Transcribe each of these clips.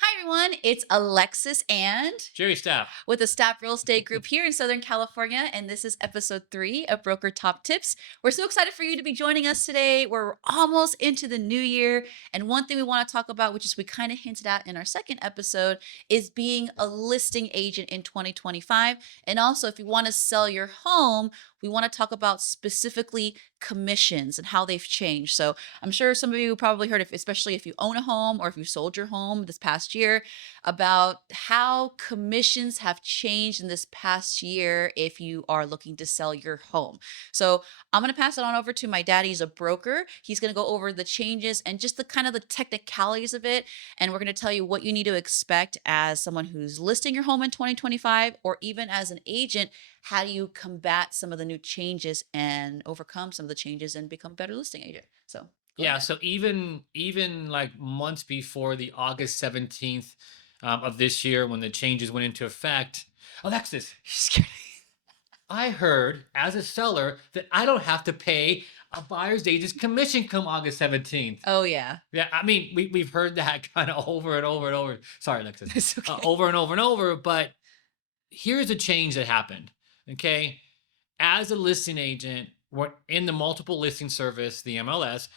Hi, everyone. It's Alexis and Jerry Staff. with the Stapp Real Estate Group here in Southern California. And this is episode 3 of Broker Top Tips. We're so excited for you to be joining us today. We're almost into the new year. And one thing we want to talk about, which is we kind of hinted at in our second episode, is being a listing agent in 2025. And also, if you want to sell your home, we want to talk about specifically commissions and how they've changed. So I'm sure some of you probably heard of, especially if you own a home or if you sold your home this past year, about how commissions have changed in this past year if you are looking to sell your home. So I'm going to pass it on over to my dad. He's a broker. He's going to go over the changes and just the kind of the technicalities of it. And we're going to tell you what you need to expect as someone who's listing your home in 2025, or even as an agent. How do you combat some of the new changes and overcome some of the changes and become a better listing agent? So go Yeah, ahead. so even like months before the August 17th of this year when the changes went into effect, Alexis, Just kidding. I heard as a seller that I don't have to pay a buyer's agent's commission come August 17th. Oh, yeah. Yeah, I mean, we've heard that kind of over and over and over. Sorry, Alexis. It's okay. Over and over and over, but here's a change that happened. Okay. As a listing agent, we're in the multiple listing service, the MLS,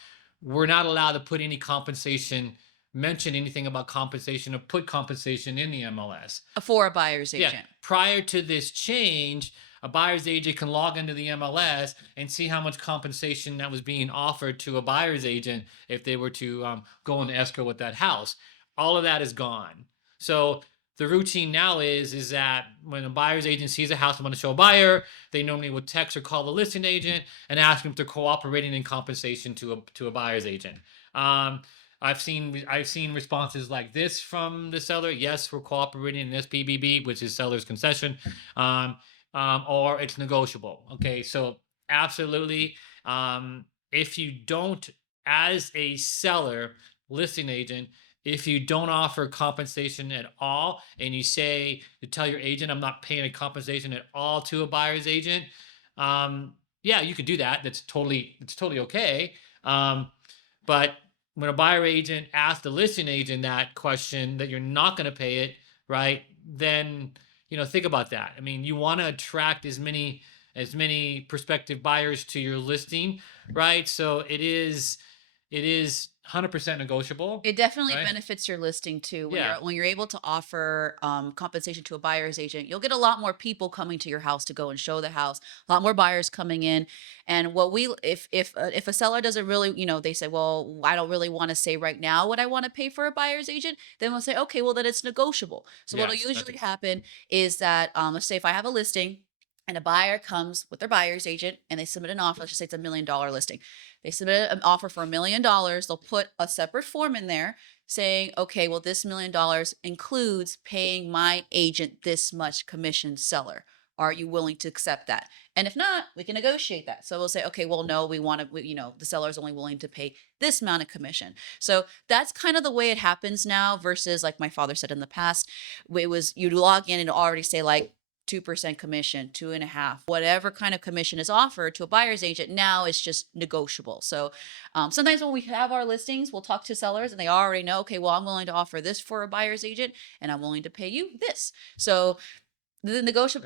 we're not allowed to put any compensation, mention anything about compensation or put compensation in the MLS. For a buyer's Yeah. agent. Prior to this change, a buyer's agent can log into the MLS and see how much compensation that was being offered to a buyer's agent if they were to go into escrow with that house. All of that is gone. So the routine now is that when a buyer's agent sees a house and want to show a buyer, they normally would text or call the listing agent and ask them if they're cooperating in compensation to a buyer's agent. Um, I've seen responses like this from the seller. Yes, we're cooperating in SPBB, which is seller's concession, um, or it's negotiable. Okay, so absolutely. If you don't, as a seller, listing agent, if you don't offer compensation at all, and you say you tell your agent, "I'm not paying a compensation at all to a buyer's agent," yeah, you can do that. It's totally okay. But when a buyer agent asks the listing agent that question that you're not going to pay it, right? Then think about that. I mean, you want to attract as many prospective buyers to your listing, right? So it is 100% negotiable, It definitely right? benefits your listing too. When Yeah. you're able to offer compensation to a buyer's agent, you'll get a lot more people coming to your house to go and show the house. A lot more buyers coming in. And what we if a seller doesn't really, they say, well, I don't really want to say right now what I want to pay for a buyer's agent. Then we'll say, okay, well then it's negotiable. So what'll Yes. usually happen is that let's say if I have a listing and a buyer comes with their buyer's agent and they submit an offer, let's just say it's $1 million listing. They submit an offer for $1 million. They'll put a separate form in there saying, okay, well, this $1 million includes paying my agent this much commission, seller. Are you willing to accept that? And if not, we can negotiate that. So we'll say, okay, well, no, we want to, the seller is only willing to pay this amount of commission. So that's kind of the way it happens now versus like my father said in the past, it was you'd log in and already say like 2% commission, 2.5, whatever kind of commission is offered to a buyer's agent. Now it's just negotiable. So sometimes when we have our listings, we'll talk to sellers and they already know, okay, well, I'm willing to offer this for a buyer's agent and I'm willing to pay you this. So the Yeah.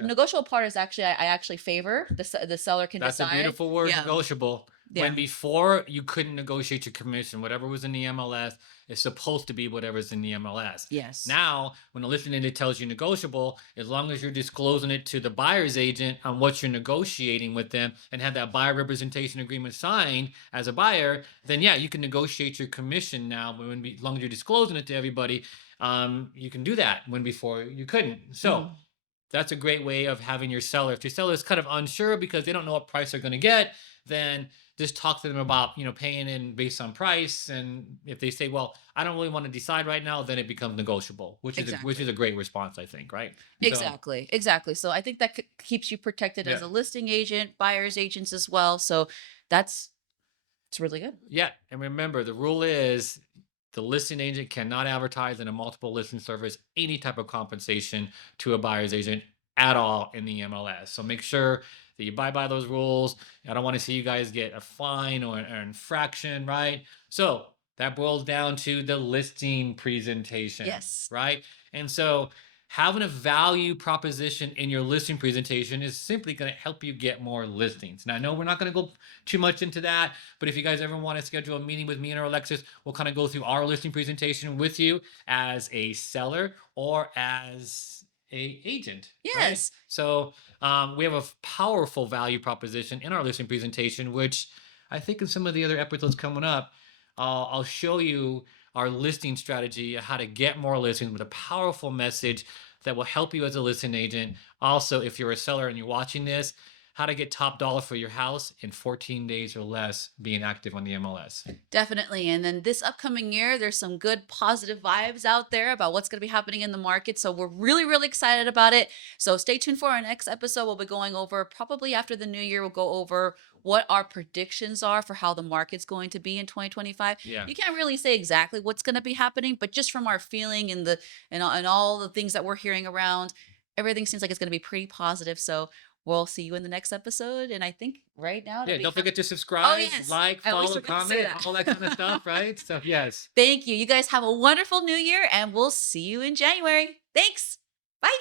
negotiable part is actually, I actually favor the seller can That's a decide. beautiful word, Yeah. negotiable. When Yeah. before you couldn't negotiate your commission, whatever was in the MLS is supposed to be whatever's in the MLS. Yes. Now, when the listing agent tells you negotiable, as long as you're disclosing it to the buyer's agent on what you're negotiating with them and have that buyer representation agreement signed as a buyer, then yeah, you can negotiate your commission now. As long as you're disclosing it to everybody, you can do that when before you couldn't. So Mm. that's a great way of having your seller. If your seller is kind of unsure because they don't know what price they're going to get, then just talk to them about paying in based on price. And if they say, "Well, I don't really want to decide right now," then it becomes negotiable, which is a Exactly. great response, I think, right? So Exactly. Exactly. So I think that keeps you protected as yeah, a listing agent, buyer's agents as well. So that's it's really good. yeah, and remember the rule is the listing agent cannot advertise in a multiple listing service any type of compensation to a buyer's agent at all in the MLS. So make sure that you abide by those rules. I don't want to see you guys get a fine or an infraction, right? So That boils down to the listing presentation, Yes. right? And so having a value proposition in your listing presentation is simply going to help you get more listings. Now, I know we're not going to go too much into that, but if you guys ever want to schedule a meeting with me and or Alexis, we'll kind of go through our listing presentation with you as a seller or as a agent, right? Yes. So we have a powerful value proposition in our listing presentation, which I think in some of the other episodes coming up, I'll show you our listing strategy, how to get more listings with a powerful message that will help you as a listing agent. Also, if you're a seller and you're watching this, how to get top dollar for your house in 14 days or less being active on the MLS. Definitely. And then this upcoming year, there's some good positive vibes out there about what's going to be happening in the market. So we're really, really excited about it. So stay tuned for our next episode. We'll be going over, probably after the new year, we'll go over what our predictions are for how the market's going to be in 2025. Yeah. You can't really say exactly what's going to be happening, but just from our feeling and and all the things that we're hearing around, everything seems like it's going to be pretty positive. So we'll see you in the next episode. And I think right now it'll Yeah. be Don't forget to Oh, subscribe, yes. like, I always follow, forget to say comment, that. all that kind of stuff, right? So, yes. Thank you. You guys have a wonderful new year, and we'll see you in January. Thanks. Bye.